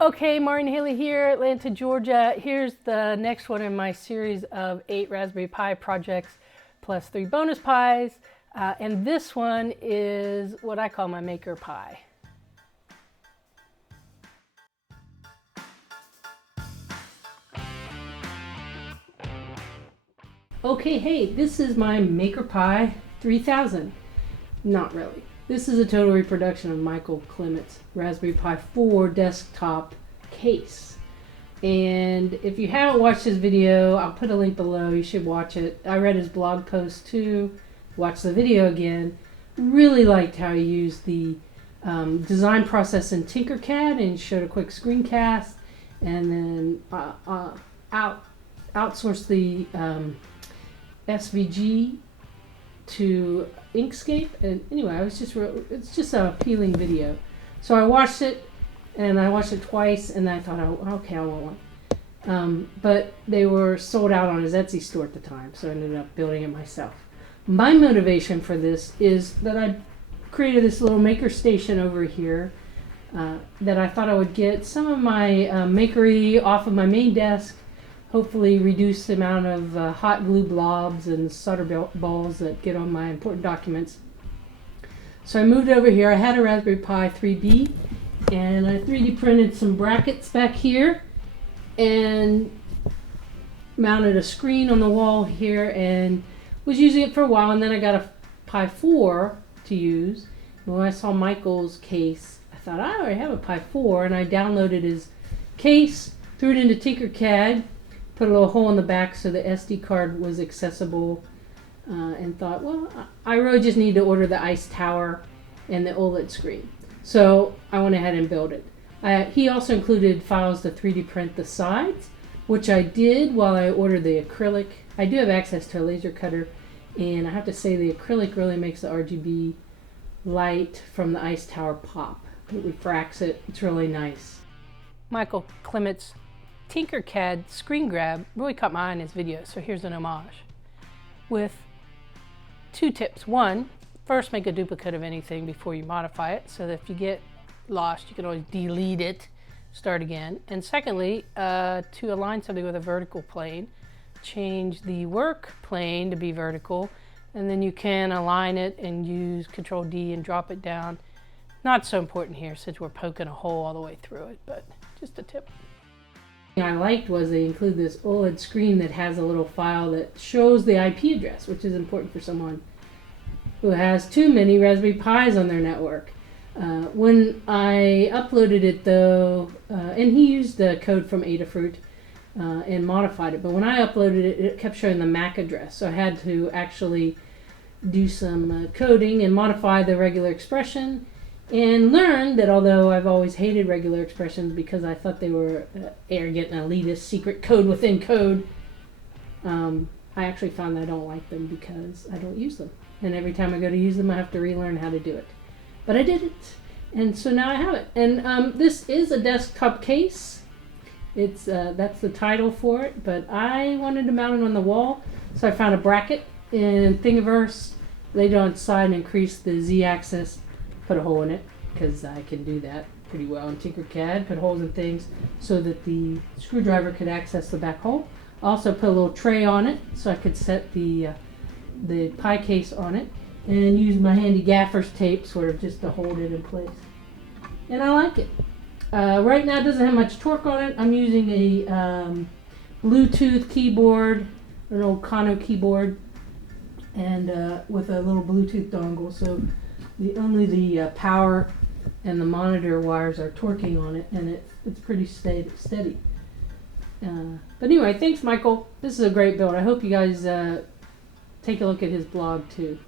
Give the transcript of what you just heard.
Okay, Martin Haley here, Atlanta, Georgia. Here's the next one in my series of 8 Raspberry Pi projects plus 3 bonus Pis. And this one is what I call my MakerPi. Okay, hey, this is my MakerPi 3000. Not really. This is a total reproduction of Michael Clement's Raspberry Pi 4 desktop case. And if you haven't watched his video, I'll put a link below. You should watch it. I read his blog post too. Watch the video again. Really liked how he used the design process in Tinkercad and showed a quick screencast, and then outsourced the SVG to Inkscape. And anyway, it's just an appealing video. So I watched it, and I watched it twice, and I thought, oh, okay, I want one. But they were sold out on his Etsy store at the time, so I ended up building it myself. My motivation for this is that I created this little maker station over here that I thought I would get some of my makery off of my main desk, hopefully reduce the amount of hot glue blobs and solder balls that get on my important documents. So I moved over here. I had a Raspberry Pi 3B, and I 3D printed some brackets back here and mounted a screen on the wall here and was using it for a while, and then I got a Pi 4 to use. And when I saw Michael's case, I thought, I already have a Pi 4, and I downloaded his case, threw it into Tinkercad, put a little hole in the back so the SD card was accessible, and thought, well, I really just need to order the ice tower and the OLED screen. So I went ahead and built it. He also included files to 3D print the sides, which I did while I ordered the acrylic. I do have access to a laser cutter, and I have to say the acrylic really makes the RGB light from the ice tower pop. It refracts it. It's really nice. Michael Clement's Tinkercad screen grab really caught my eye in his video, so here's an homage with 2 tips. One, first make a duplicate of anything before you modify it, so that if you get lost you can always delete it, start again. And secondly, to align something with a vertical plane, change the work plane to be vertical, and then you can align it and use Control D and drop it down. Not so important here since we're poking a hole all the way through it, but just a tip. I liked was they include this OLED screen that has a little file that shows the IP address, which is important for someone who has too many Raspberry Pis on their network. When I uploaded it though, and he used the code from Adafruit and modified it, but when I uploaded it, it kept showing the MAC address, so I had to actually do some coding and modify the regular expression, and learned that although I've always hated regular expressions because I thought they were arrogant and elitist secret code within code, I actually found that I don't like them because I don't use them. And every time I go to use them, I have to relearn how to do it. But I did it, and so now I have it. And this is a desktop case. It's that's the title for it, but I wanted to mount it on the wall, so I found a bracket in Thingiverse, laid it on the side and increased the Z-axis. Put a hole in it because I can do that pretty well in Tinkercad. Put holes in things so that the screwdriver could access the back hole. Also put a little tray on it so I could set the Pi case on it, and use my handy gaffer's tape sort of just to hold it in place. And I like it. Right now it doesn't have much torque on it. I'm using a Bluetooth keyboard, an old Kano keyboard, and with a little Bluetooth dongle. So only the power and the monitor wires are torquing on it, and it's pretty steady. But anyway, thanks Michael. This is a great build. I hope you guys take a look at his blog too.